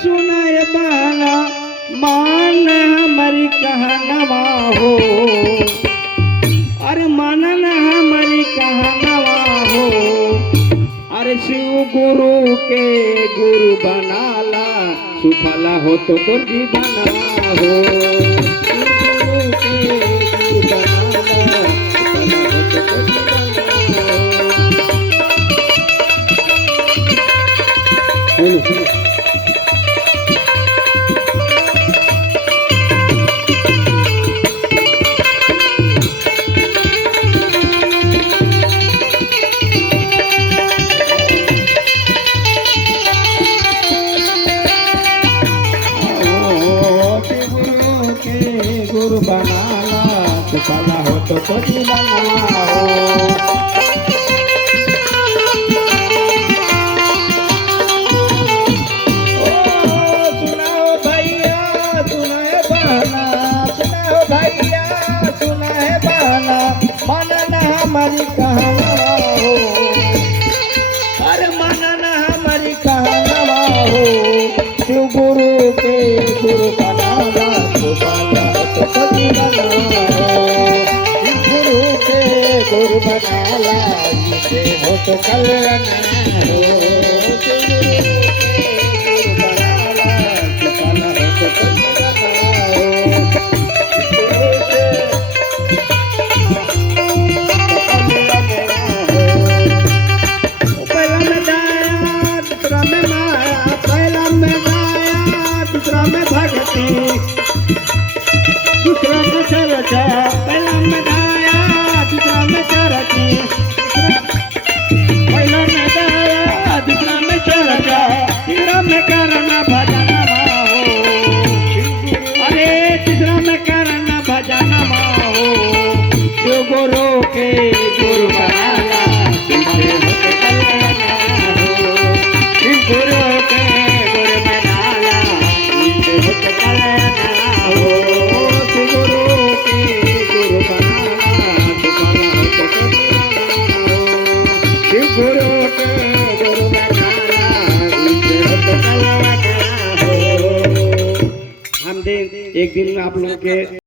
सुनाए बाला मान हमारी कहनवा हो, अरे मानन हमारी कहनवा हो। अरे शिव गुरु के गुरु बनाला सुफला हो तो जीवना हो। शिव गुरु के गुरु बनाला सुफला हो तो जीवना हो। गुरु बनाला सुफला हो तो जीवना हो। सुनाओ भैया सुनाए बहना, सुनाओ भैया सुनाए बहना, मानना हमारी कहनवा हो। अरे मानना हमारी कहनवा हो। शिव गुरु के गुरु बनाला सुफला हो जीवना हो। गुरु के गुरु बनाला जिसे हो तो कल्याण हो। गुरु बनाला सुफला हो तो जीवना हो। पहला में दाया दूसरा में माया, पहला में दाया दूसरा में भक्ति, दूसरा में चर्चा। पहला में गाया दूसरा में चरती, पहला में गाया दूसरा में चर्चा, तीसरा में करना भजना हो। अरे तीसरा में करना भजना हो। शिव गुरु के गुरु बनाला जिसे हो तो कल्याण हो। शिव गुरु के गुरु बनाला जिसे हो तो कल्याण हो। गुरु के गुरु बनाला सुफला हो तो जीवना हो। शिव गुरु के गुरु बनाला जिसे हो तो कल्याण हो। हम दिन एक दिन में आप लोगों के